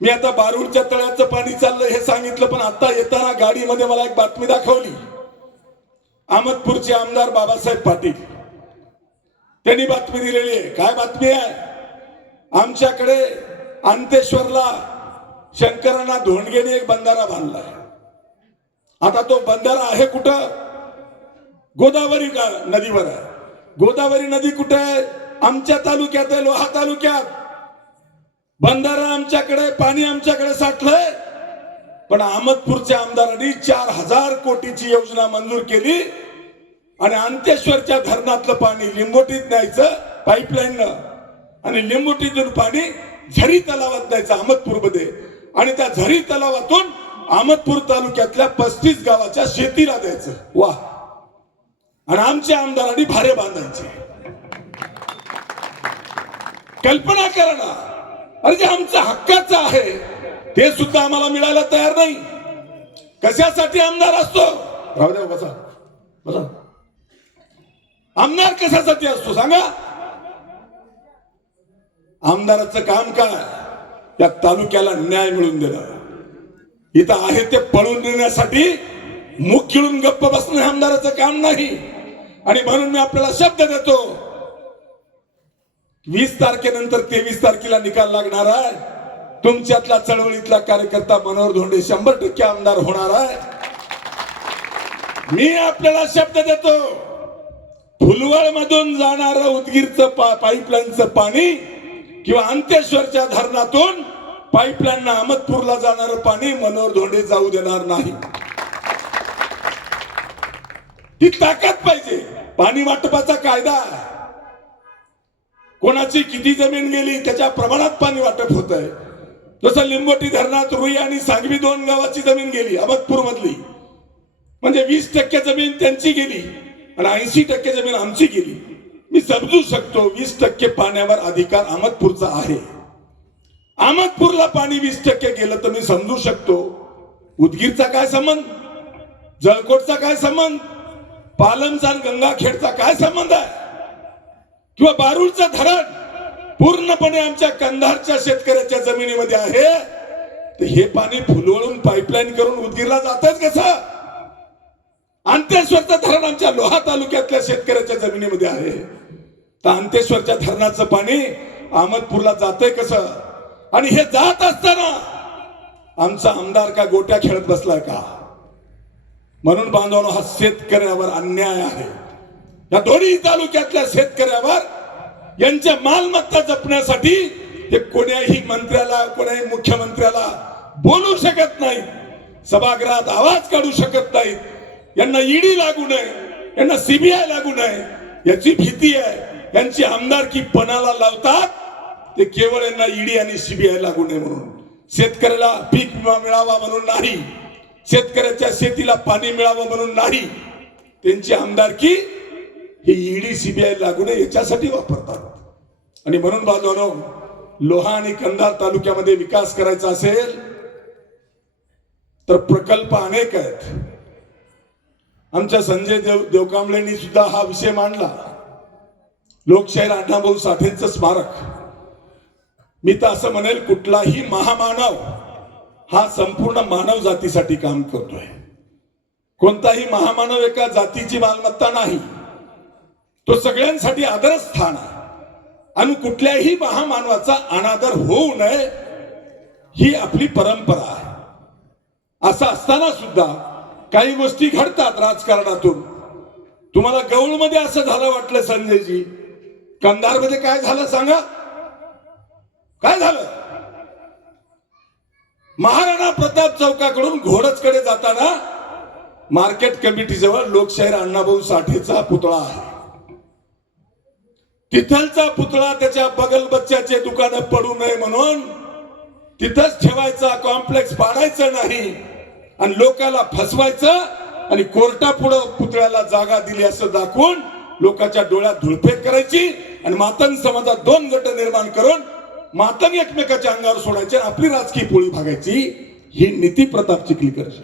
मी आता बारूळच्या तळ्याचं पाणी चाललं हे सांगितलं, पण आता येताना गाडीमध्ये मला एक बातमी दाखवली. अहमदपूरचे आमदार बाबासाहेब पाटील त्यांनी बातमी दिलेली आहे. काय बातमी आहे? आमच्याकडे अंतेश्वरला शंकरांना धोंडगेने एक बंधारा बांधलाय. आता तो बंधारा आहे कुठं? गोदावरी नदीवर आहे. गोदावरी नदी कुठे आहे? आमच्या तालुक्यात आहे, लोहा तालुक्यात. बंधारा आमच्याकडे, पाणी आमच्याकडे साठलंय. पण अहमदपूरच्या आमदारांनी 4000 कोटीची योजना मंजूर केली आणि अंतेश्वरच्या धरणातलं पाणी लिंबोटीत न्यायचं पाईपलाईननं आणि लिंबोटीतून पाणी झरी तलावात न्यायचं अहमदपूरमध्ये आणि त्या झरी तलावातून अहमदपूर तालुक्यातल्या 35 गावाच्या शेतीला द्यायचं. वाह! आणि आमच्या आमदारांनी भारे बांधायचे. कल्पना करा ना. अरे जे आमचं हक्काचं आहे ते सुद्धा आम्हाला मिळायला तयार नाही. कशासाठी आमदार असतो? राहू द्या, बसा बसा. आमदार कशासाठी असतो सांगा? आमदाराचं काम काय? या तालुक्याला न्याय मिळवून देणं. इथं आहे ते पळून देण्यासाठी मुख गिळून गप्प बसणं हे आमदाराचं काम नाही. आणि म्हणून मी आपल्याला शब्द देतो, 20 तारखेनंतर 23 तारखेला निकाल लागणार आहे. तुमच्यातला चळवळीतला कार्यकर्ता मनोहर धोंडे 100% आमदार होणार आहे. मी आपल्याला शब्द देतो, फुलवळ मधून जाणारं उदगीरचं पाईपलाईनचं पाणी किंवा अंतेश्वरच्या धरणातून पाईपलाईन अहमदपूरला जाणारं पाणी मनोहर धोंडे जाऊ देणार नाही. ती ताकद पाहिजे. पाणी वाटपाचा कायदा, कोणाची किती जमीन गेली त्याच्या प्रमाणात पाणी वाटप होत आहे. जसं लिंबोटी धरणात रुई आणि सांगवी 2 गावाची जमीन गेली अहमदपूर मधली, म्हणजे 20% जमीन त्यांची गेली आणि 80% जमीन आमची गेली. मी समजू शकतो 20% पाण्यावर अधिकार अहमदपूरचा आहे. अहमदपूरला पाणी 20% गेलं तर मी समजू शकतो. उदगीरचा काय संबंध, जळकोटचा काय संबंध, पालमचा आणि गंगाखेडचा काय संबंध आहे, किंवा बारूळचं धरण पूर्णपणे आमच्या कंधारच्या शेतकऱ्याच्या जमिनीमध्ये आहे. तर हे पाणी फुलवळून पाईपलाईन करून उदगीरला जातच कसं? अंतेश्वरचं धरण आमच्या लोहा तालुक्यातल्या शेतकऱ्याच्या जमिनीमध्ये आहे. तर अंतेश्वरच्या धरणाचं पाणी अहमदपूरला जातंय कसं? आणि हे जात असताना आमचा आमदार का गोट्या खेळत बसलाय का? म्हणून बांधवांनो, हा शेतकऱ्यावर अन्याय आहे. या दोन्ही तालुक्यातल्या शेतकऱ्यावर यांच्या मालमत्ता जपण्यासाठी ते कोण्याही मंत्र्याला, कोण्याही मुख्यमंत्र्याला बोलू शकत नाहीत, सभागृहात आवाज काढू शकत नाहीत. यांना ईडी लागू नये, यांना सीबीआय लागू नये याची भीती आहे. यांची आमदारकी पणाला लावतात ते केवळ यांना ईडी आणि सीबीआय लागू नये म्हणून. शेतकऱ्याला पीक विमा मिळावा म्हणून नाही, शेतकऱ्याच्या शेतीला पाणी मिळावं म्हणून नाही. त्यांची आमदारकी ही ईडी सीबीआय लागू नये याच्यासाठी वापरतात. आणि म्हणून बांधवांनो, लोहा आणि कंधार तालुक्यामध्ये विकास करायचा असेल तर प्रकल्प अनेक आहेत. आमच्या संजय देवकांबळेंनी सुद्धा हा विषय मांडला, लोकशाहीर अण्णाभाऊ साठेंचं स्मारक. मी तर असं म्हणेल, कुठलाही महामानव हा संपूर्ण मानव जातीसाठी काम करतोय. कोणताही महामानव एका जातीची मालमत्ता नाही, तो सगळ्यांसाठी आदरस्थान आहे. आणि कुठल्याही महामानवाचा अनादर होऊ नये ही आपली परंपरा आहे. असं असताना सुद्धा काही गोष्टी घडतात राजकारणातून. तुम्हाला गौळमध्ये असं झालं वाटलं संजयजी, कंधारमध्ये काय झालं सांगा? काय झालं? महाराणा प्रताप चौकाकडून घोडजकडे जाताना मार्केट कमिटी जवळ लोकशाहीर अण्णाभाऊ साठेचा पुतळा आहे. तिथलचा पुतळा त्याच्या बगल बच्च्याचे दुकानं पडू नये म्हणून तिथंच ठेवायचा, कॉम्प्लेक्स पाडायचं नाही आणि लोकांना फसवायचं आणि कोर्टापुढं पुतळ्याला जागा दिली असं दाखवून लोकांच्या डोळ्यात धुळफेक करायची आणि मातंग समाजात 2 गट निर्माण करून मातंग एकमेकाच्या अंगावर सोडायचे, आपली राजकीय पोळी भागायची. ही नीती प्रताप चिखलीकरची.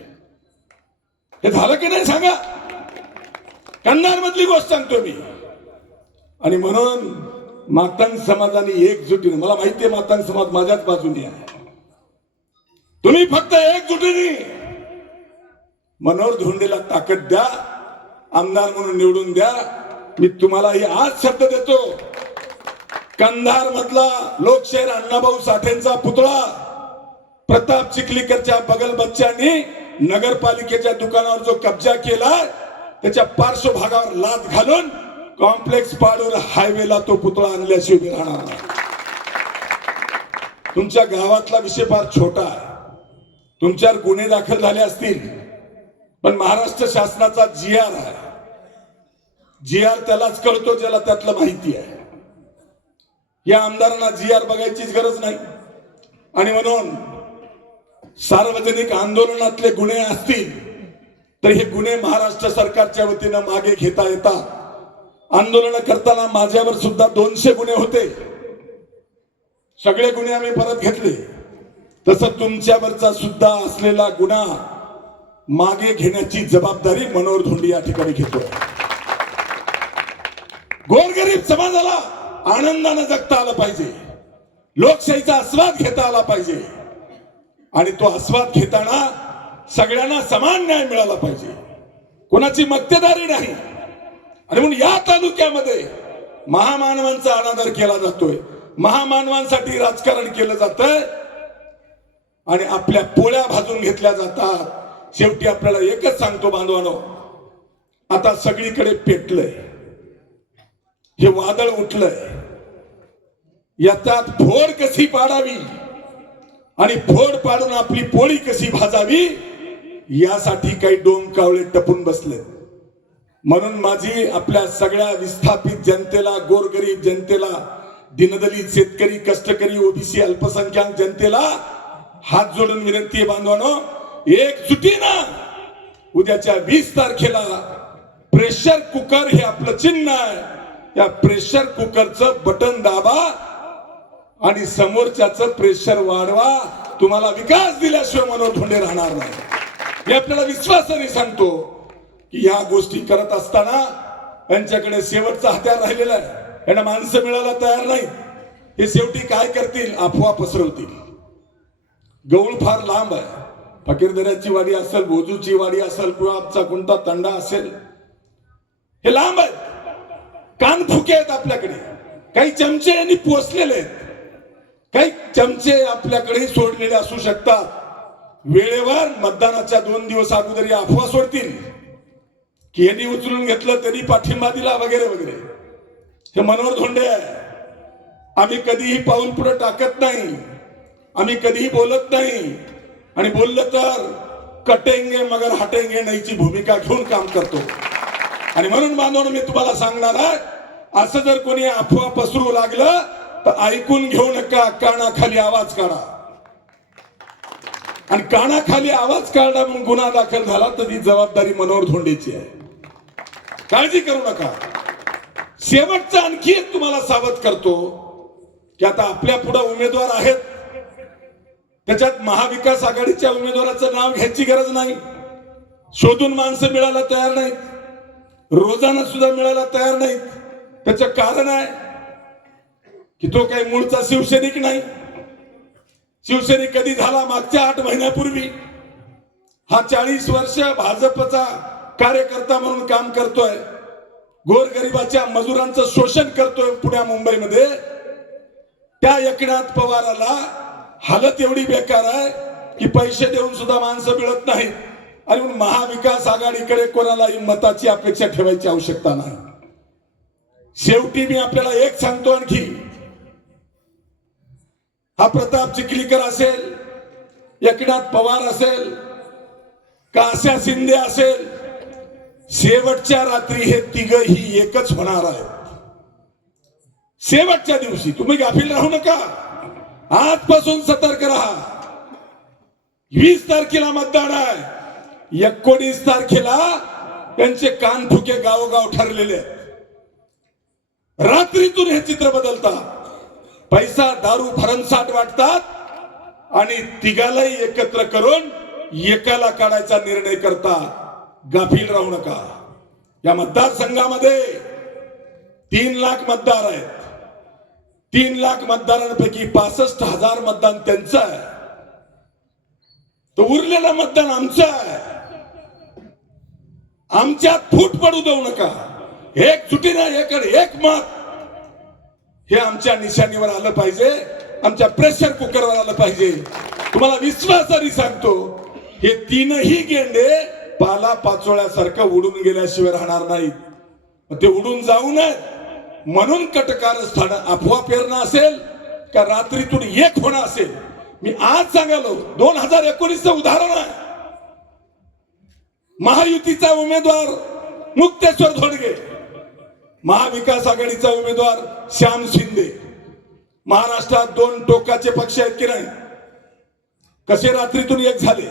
हे झालं की नाही सांगा? कंधार मधली गोष्ट सांगतो मी. आणि म्हणून मातंग समाजाने एकजुटीने, मला माहिती आहे मातंग समाज माझ्याच बाजूने आहे, तुम्ही फक्त एकजुटीने मनोहर धोंडेला ताकद द्या, आमदार म्हणून निवडून द्या. मी तुम्हाला ही आज शब्द देतो, कंधार मधला लोकशाहीर अण्णाभाऊ साठेंचा पुतळा प्रताप चिखलीकरच्या बगल बच्च्यांनी नगरपालिकेच्या दुकानावर जो कब्जा केला त्याच्या पार्श्वभागावर लाद घालून कॉम्प्लेक्स पाडून हायवेला तो पुतळा आणल्याशिवाय उभे राहणार नाही. तुमच्या गावातला विषय फार छोटा आहे, तुमच्यावर गुन्हे दाखल झाले असतील, पण महाराष्ट्र शासनाचा GR आहे. GR त्यालाच कळतो ज्याला त्यातलं माहिती आहे. या आमदारांना GR बघायचीच गरज नाही. आणि म्हणून सार्वजनिक आंदोलनातले गुन्हे असतील तर हे गुन्हे महाराष्ट्र सरकारच्या वतीनं मागे घेता येतात. आंदोलन करताना माझ्यावर सुद्धा 200 गुन्हे होते, सगळे गुन्हे आम्ही परत घेतले. तसं तुमच्यावरचा सुद्धा असलेला गुन्हा मागे घेण्याची जबाबदारी मनोहर धोंडे या ठिकाणी घेतो. गोरगरीब समाजाला आनंदाने जगता आलं पाहिजे, लोकशाहीचा आस्वाद घेता आला पाहिजे आणि तो आस्वाद घेताना सगळ्यांना समान न्याय मिळाला पाहिजे, कोणाची मक्तेदारी नाही. आणि म्हणून या तालुक्यामध्ये महामानवांचा अनादर केला जातोय, महामानवांसाठी राजकारण केलं जातंय आणि आपल्या पोळ्या भाजून घेतल्या जातात. शेवटी आपल्याला एकच सांगतो बांधवानो, आता सगळीकडे पेटलंय, हे वादळ उठलंय, याच्यात फोड कशी पाडावी आणि फोड पाडून आपली पोळी कशी भाजावी यासाठी काही डोमकावळे टपून बसले. म्हणून माझी आपल्या सगळ्या विस्थापित जनतेला, गोरगरीब जनतेला, दीनदलित शेतकरी, कष्टकरी, ओबीसी, अल्पसंख्याक जनतेला हात जोडून विनंती आहे बांधवानो, एकजुटीनं उद्याच्या 20 तारखेला प्रेशर कुकर हे आपलं चिन्ह आहे. या प्रेशर कुकरचं बटन दाबा आणि समोरच्याचं प्रेशर वाढवा. तुम्हाला विकास दिल्याशिवाय मनोहर धोंडे राहणार नाही. मी आपल्याला विश्वासाने सांगतो की या गोष्टी करत असताना यांच्याकडे शेवटचा हत्यार राहिलेला आहे. यांना माणसं मिळायला तयार नाही. हे शेवटी काय करतील? अफवा पसरवतील. गौळ फार लांब आहे. फकीरदऱ्याची वाडी असेल, भोजूची वाडी असेल किंवा आमचा कोणता तंडा असेल, हे लांब आहेत. कानफुके आहेत आपल्याकडे. काही चमचे यांनी पोचलेले आहेत. काही चमचे आपल्याकडे सोडलेले असू शकतात. वेळेवर मतदानाच्या 2 दिवस अगोदर या अफवा सोडतील की यांनी उचलून घेतलं, त्यांनी पाठिंबा दिला वगैरे वगैरे. हे मनोहर धोंडे आहे. आम्ही कधीही पाऊल पुढे टाकत नाही. आम्ही कधीही बोलत नाही. आणि बोललं तर कटेंगे मगर हटेंगे नाहीची भूमिका घेऊन काम करतो. आणि म्हणून बांधवून मी तुम्हाला सांगणार आहे, असं जर कोणी अफवा पसरू लागलं तर ऐकून घेऊ नका. कानाखाली आवाज काढा. आणि कानाखाली आवाज काढला म्हणून गुन्हा दाखल झाला तर ती जबाबदारी मनोहर धोंडेची आहे. काळजी करू नका. शेवटचा आणखी एक तुम्हाला सावध करतो की आता आपल्या पुढे उमेदवार आहेत. त्याच्यात महाविकास आघाडीच्या उमेदवाराचं नाव घ्यायची गरज नाही. शोधून माणसं मिळायला तयार नाहीत. रोजाना सुद्धा मिळायला तयार नाहीत. त्याचं कारण आहे की तो काही मूळचा शिवसैनिक नाही. शिवसैनिक कधी झाला? मागच्या 8 महिन्यापूर्वी. हा 40 वर्ष भाजपचा कार्यकर्ता म्हणून काम करतोय. गोरगरिबाच्या मजुरांचं शोषण करतोय पुण्या मुंबईमध्ये. त्या एकनाथ पवाराला हालत एवढी बेकार आहे की पैसे देऊन सुद्धा माणसं मिळत नाहीत. आणि महाविकास आघाडीकडे कोणालाही मताची अपेक्षा ठेवायची आवश्यकता नाही. शेवटी मी आपल्याला एक सांगतो आणखी. हा प्रताप चिखलीकर असेल, एकनाथ पवार असेल, का आशा शिंदे असेल, शेवटच्या रात्री हे तिघही एकच होणार आहेत. शेवटच्या दिवशी तुम्ही गाफील राहू नका. आजपासून सतर्क राहा. 20 तारखेला मतदान आहे. 19 तारखेला त्यांचे कानफुके गावोगाव ठरलेले आहेत. रात्रीतून हे चित्र बदलतात. पैसा दारू भरमसाठ वाटतात आणि तिघालाही एकत्र करून एकाला काढायचा निर्णय करतात. गाफील राहू नका. या मतदारसंघामध्ये 3 लाख मतदार आहेत. 3 लाख मतदारांपैकी 65,000 मतदान त्यांचं आहे. तर उरलेलं मतदान आमचं आहे. आमच्यात फूट पडू देऊ नका. एकजुटीने एक मत हे आमच्या निशाणीवर आलं पाहिजे. आमच्या प्रेशर कुकरवर आलं पाहिजे. तुम्हाला विश्वासाने सांगतो, हे 3ही गेंडे पाला पाचोळ्यासारखं उडून गेल्याशिवाय राहणार नाहीत. ते उडून जाऊ नयेत म्हणून कटकारस्थान अफवा पेरणं असेल का रात्रीतून एक होणं असेल. मी आज सांगालो 2019चं उदाहरण आहे. महायुतीचा उमेदवार मुक्तेश्वर धोंडगे, महाविकास आघाडीचा उमेदवार श्याम शिंदे. महाराष्ट्रात 2 टोकाचे पक्ष आहेत की नाही? कसे रात्रीतून एक झाले.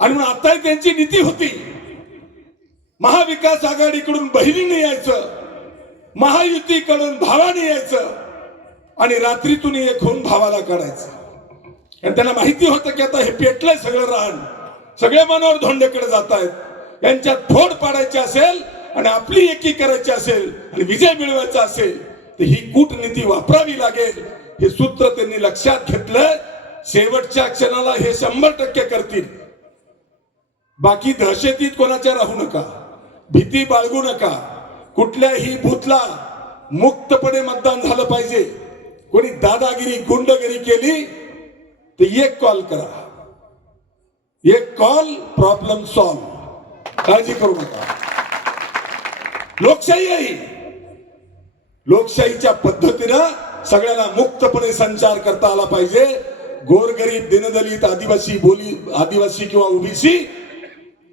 आणि म्हणून आता त्यांची नीती होती, महाविकास आघाडीकडून बहिणीने यायचं, महायुतीकडून भावाने यायचं आणि रात्रीतून एक होऊन भावाला काढायचं. आणि त्यांना माहिती होतं की आता हे पेटलंय सगळं रान, सगळे मनोहर धोंडेकडे जात आहेत. यांच्यात फोड पाडायची असेल आणि आपली एकी करायची असेल आणि विजय मिळवायचा असेल तर ही कूटनीती वापरावी लागेल. हे सूत्र त्यांनी लक्षात घेतलं. शेवटच्या क्षणाला हे 100% करतील. बाकी दहशतीत कोणाच्या राहू नका. भीती बाळगू नका. कुठल्याही बूथला मुक्तपणे मतदान झालं पाहिजे. कोणी दादागिरी गुंडगिरी केली तर एक कॉल करा. एक कॉल, प्रॉब्लेम सॉल्व. काळजी करू नका. लोकशाही आहे. लोकशाहीच्या पद्धतीनं सगळ्यांना मुक्तपणे संचार करता आला पाहिजे. गोरगरीब, दीनदलित, आदिवासी किंवा ओबीसी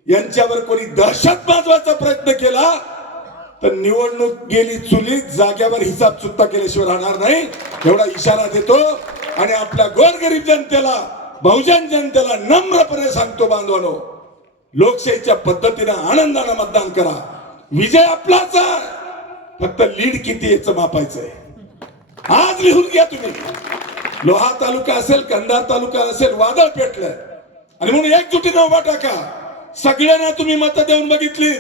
यांच्यावर कोणी दहशत माजवायचा प्रयत्न केला तर निवडणूक गेली चुलीत, जाग्यावर हिसाब चुकता केल्याशिवाय राहणार नाही. एवढा इशारा देतो आणि आपल्या गोरगरीब जनतेला, बहुजन जनतेला नम्रपणे सांगतो, बांधवानो, लोकशाहीच्या पद्धतीने आनंदाने मतदान करा. विजय आपलाच आहे. फक्त लीड किती याचं मापायचंय. आज लिहून घ्या तुम्ही. लोहा तालुका असेल, कंधार तालुका असेल, वादळ पेटलं आणि म्हणून एकजुटीने उभा टाका. सगळ्यांना तुम्ही मत देऊन बघितली,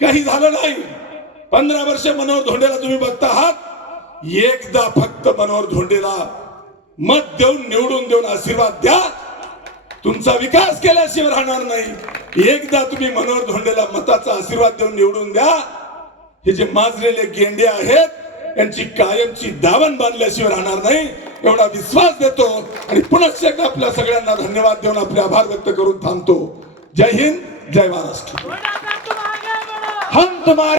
काही झालं नाही. 15 वर्ष मनोहर धोंडेला तुम्ही बघता आहात. एकदा फक्त मनोहर धोंडेला मत देऊन निवडून देऊन आशीर्वाद द्या. तुमचा विकास केल्याशिवाय राहणार नाही. एकदा तुम्ही मनोहर धोंडेला मताचा आशीर्वाद देऊन निवडून द्या. हे जे माजलेले गेंडे आहेत यांची कायमची दावण बांधल्याशिवाय राहणार नाही एवढा विश्वास देतो आणि पुन्हा एकदा आपल्या सगळ्यांना धन्यवाद देऊन आपले आभार व्यक्त करून थांबतो. जय हिंद, जय महाराष्ट्र. हम तुम्हारे